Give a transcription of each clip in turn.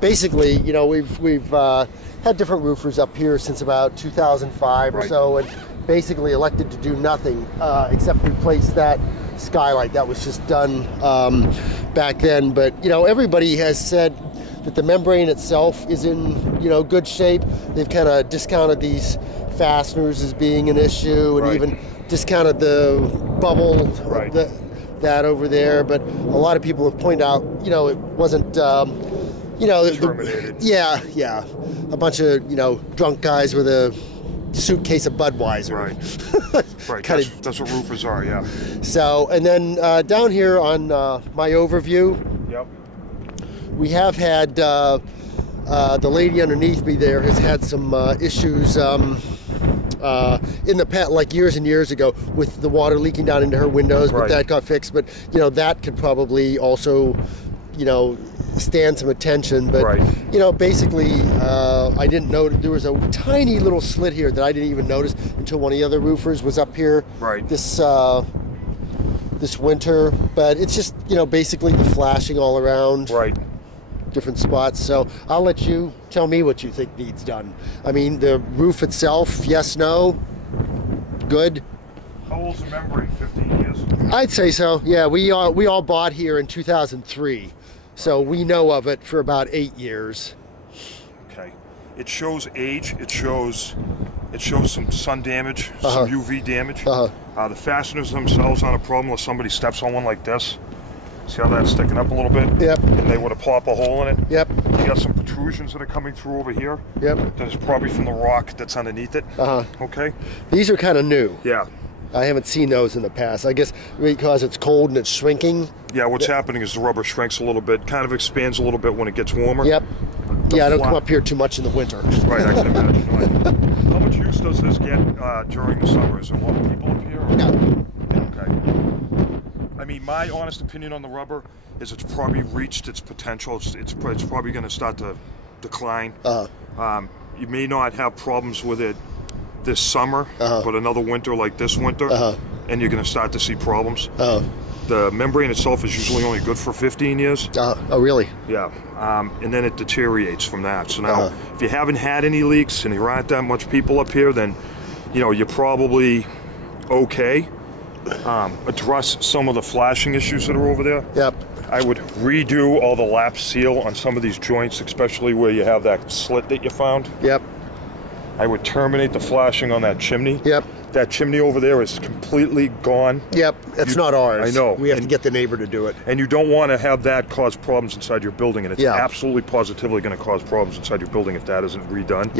basically, you know, we've had different roofers up here since about 2005 or so, and basically elected to do nothing except replace that skylight that was just done back then. But you know, everybody has said that the membrane itself is in, you know, good shape. They've kind of discounted these fasteners as being an issue, and even discounted the bubble that over there. But a lot of people have pointed out, you know, it wasn't you know, yeah, a bunch of, you know, drunk guys with a suitcase of Budweiser. Right. That's what roofers are, yeah. So, and then down here on my overview, we have had the lady underneath me there has had some issues in the past, like years and years ago, with the water leaking down into her windows, but that got fixed. But you know, that could probably also, you know, stand some attention. But you know, basically I didn't know there was a tiny little slit here that I didn't even notice until one of the other roofers was up here this winter. But it's just, you know, basically the flashing all around different spots. So I'll let you tell me what you think needs done. I mean, the roof itself, yes, no, good. How old's the membrane? 15 years? I'd say so. Yeah, we all bought here in 2003. So we know of it for about 8 years. Okay. It shows age. It shows some sun damage, some UV damage. The fasteners themselves aren't a problem unless somebody steps on one like this. See how that's sticking up a little bit? And they would have popped a hole in it? You got some protrusions that are coming through over here? That's probably from the rock that's underneath it. Okay. These are kind of new. Yeah. I haven't seen those in the past. I guess because it's cold and it's shrinking. Yeah, what's happening is the rubber shrinks a little bit, kind of expands a little bit when it gets warmer. Yeah, I don't come up here too much in the winter. Right, I can imagine. How much use does this get during the summer? Is there a lot of people up here? Or? No. Okay. I mean, my honest opinion on the rubber is it's probably reached its potential. It's probably going to start to decline. You may not have problems with it this summer, but another winter like this winter, and you're going to start to see problems. The membrane itself is usually only good for 15 years. Oh, really? Yeah. And then it deteriorates from that. So now, if you haven't had any leaks and there aren't that much people up here, then, you know, you're probably okay. Address some of the flashing issues that are over there. I would redo all the lap seal on some of these joints, especially where you have that slit that you found. I would terminate the flashing on that chimney. That chimney over there is completely gone. It's not ours. I know. We have to get the neighbor to do it. And you don't want to have that cause problems inside your building, and it's absolutely positively going to cause problems inside your building if that isn't redone.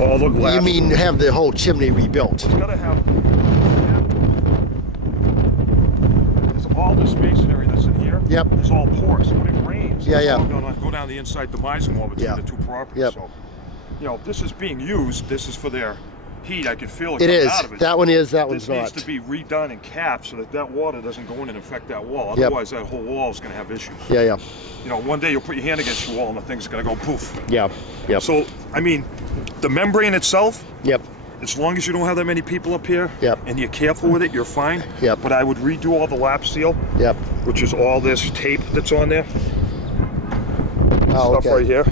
All the glass. You mean have the whole chimney rebuilt? It's got to have. There's all this masonry that's in here. It's all porous. When it rains, it's all going to go down the inside demising wall between the two properties. So, you know, this is being used. This is for their heat. I can feel it coming out of it. That one is. That one's not. This needs to be redone and capped so that that water doesn't go in and affect that wall. Otherwise, that whole wall is going to have issues. You know, one day you'll put your hand against your wall and the thing's going to go poof. So, I mean, the membrane itself. As long as you don't have that many people up here, and you're careful with it, you're fine. But I would redo all the lap seal. Which is all this tape that's on there. Stuff right here.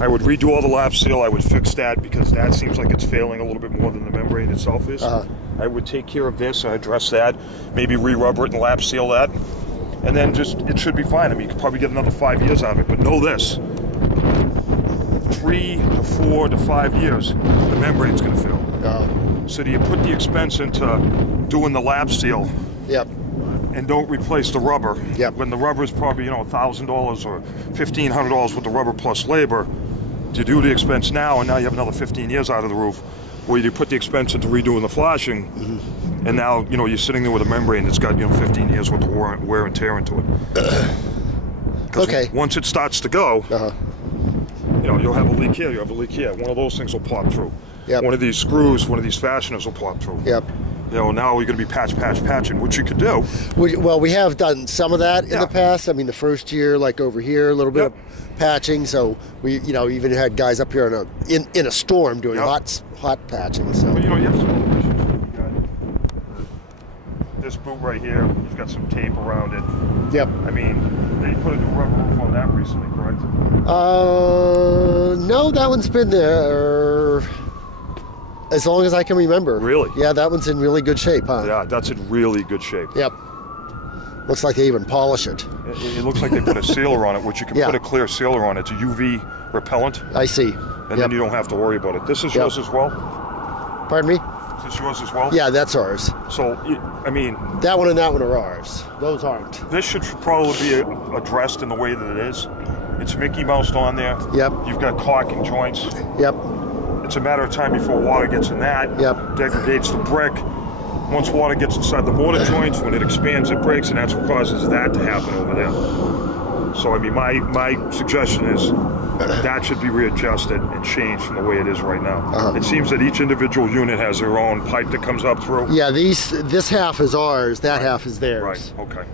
I would redo all the lap seal. I would fix that because that seems like it's failing a little bit more than the membrane itself is. I would take care of this, address that, maybe re-rubber it and lap seal that, and then just, it should be fine. I mean, you could probably get another 5 years out of it, but know this, 3 to 4 to 5 years, the membrane's gonna fail. So do you put the expense into doing the lap seal and don't replace the rubber when the rubber is probably, you know, $1,000 or $1,500 with the rubber plus labor? Do you do the expense now, and now you have another 15 years out of the roof, or you put the expense into redoing the flashing, and now, you know, you're sitting there with a membrane that's got, you know, 15 years worth of wear and tear into it. Once it starts to go, you know, you'll have a leak here, you have a leak here. One of those things will pop through. One of these screws, one of these fasteners will pop through. You know, now we're going to be patching, which you could do. Well, we have done some of that in the past. I mean, the first year, like over here, a little bit of patching. So we, you know, even had guys up here in a storm doing hot patching. So. But you know, you have some other issues. this boot right here, you've got some tape around it. Yep. I mean, they put a new rubber roof on that recently, correct? No, that one's been there as long as I can remember. Really? Yeah, that one's in really good shape, huh? Yeah, that's in really good shape. Yep. Looks like they even polish it. It looks like they put a sealer on it, which you can put a clear sealer on. It's a UV repellent. I see. And then you don't have to worry about it. This is yours as well? Pardon me? Is this yours as well? Yeah, that's ours. So, I mean... That one and that one are ours. Those aren't. This should probably be addressed in the way that it is. It's Mickey Moused on there. Yep. You've got caulking joints. Yep. It's a matter of time before water gets in that. Yep. Degrades the brick. Once water gets inside the mortar joints, when it expands, it breaks, and that's what causes that to happen over there. So, I mean, my suggestion is that should be readjusted and changed from the way it is right now. It seems that each individual unit has their own pipe that comes up through. Yeah, this half is ours, that half is theirs. Right, okay.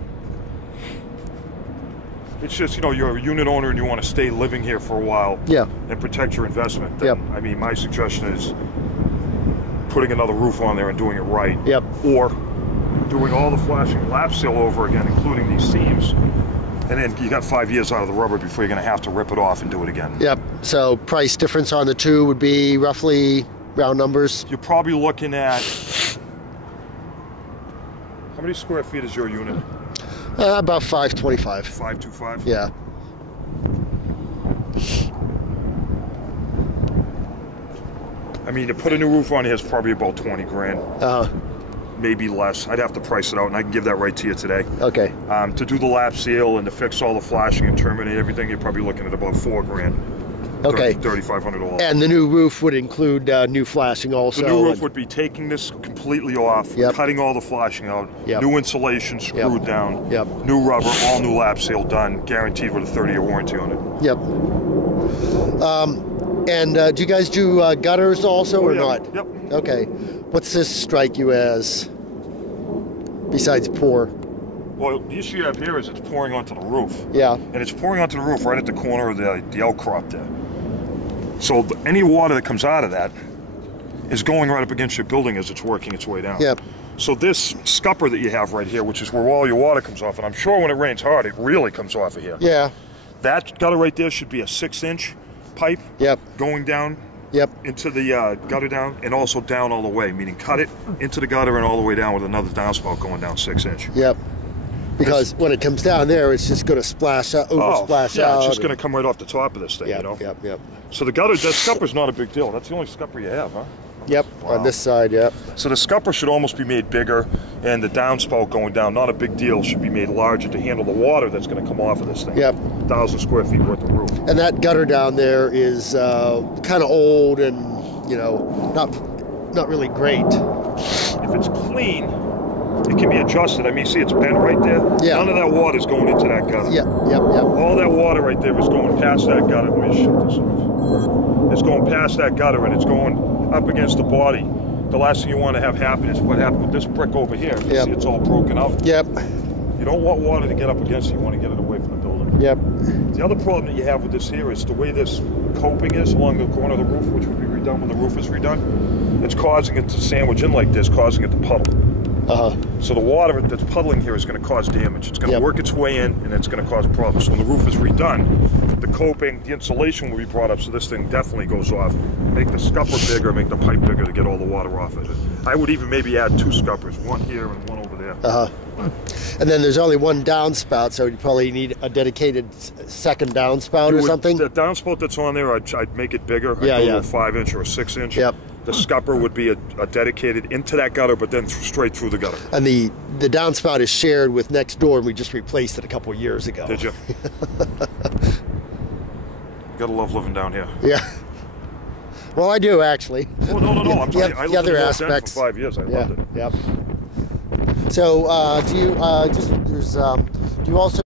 It's just, you know, you're a unit owner and you want to stay living here for a while and protect your investment. Then, I mean, my suggestion is putting another roof on there and doing it right. Or doing all the flashing lap seal over again, including these seams. And then you got 5 years out of the rubber before you're going to have to rip it off and do it again. Yep. So price difference on the two would be roughly round numbers? You're probably looking at... How many square feet is your unit? About 525. 525? Yeah. I mean, to put a new roof on here is probably about 20 grand. Maybe less. I'd have to price it out, and I can give that right to you today. Okay. To do the lap seal and to fix all the flashing and terminate everything, you're probably looking at about 4 grand. Okay. $3,500. And the new roof would include new flashing also? The new roof would be taking this completely off, cutting all the flashing out, new insulation screwed down, new rubber, all new lap seal done, guaranteed with a 30-year warranty on it. Yep. And do you guys do gutters also or not? Yep. Okay. What's this strike you as, besides pour? Well, the issue you have here is it's pouring onto the roof. Yeah. And it's pouring onto the roof right at the corner of the outcrop there. So any water that comes out of that is going right up against your building as it's working its way down. Yep. So this scupper that you have right here, which is where all your water comes off, and I'm sure when it rains hard, it really comes off of here. Yeah. That gutter right there should be a 6-inch pipe going down into the gutter down, and also down all the way, meaning cut it into the gutter and all the way down with another downspout going down 6-inch. Yep. Because when it comes down there, it's just going to splash out, oversplash out. It's just going to come right off the top of this thing, you know? Yep. So the gutter, that scupper's not a big deal. That's the only scupper you have, huh? Yep, on this side, So the scupper should almost be made bigger, and the downspout going down, not a big deal, should be made larger to handle the water that's going to come off of this thing. 1,000 square feet worth of roof. And that gutter down there is kind of old and, you know, not really great. If it's clean, it can be adjusted. I mean, see, it's bent right there. None of that water is going into that gutter. Yep. All that water right there is going past that gutter. Let me shut this off. It's going past that gutter, and it's going up against the body. The last thing you want to have happen is what happened with this brick over here. You see, it's all broken out. You don't want water to get up against it. You want to get it away from the building. The other problem that you have with this here is the way this coping is along the corner of the roof, which would be redone when the roof is redone. It's causing it to sandwich in like this, causing it to puddle. So the water that's puddling here is going to cause damage. It's going to work its way in, and it's going to cause problems. So when the roof is redone, the coping, the insulation will be brought up, so this thing definitely goes off. Make the scupper bigger, make the pipe bigger to get all the water off of it. I would even maybe add 2 scuppers, one here and one over there. And then there's only one downspout, so you probably need a dedicated second downspout or something? The downspout that's on there, I'd make it bigger. I'd go to a 5-inch or a 6-inch. The scupper would be a dedicated into that gutter, but then straight through the gutter. And the downspout is shared with next door, and we just replaced it a couple of years ago. Did you? Gotta love living down here. Well, I do actually. Oh no! I lived in North End for 5 years. I loved it. So, do you do you also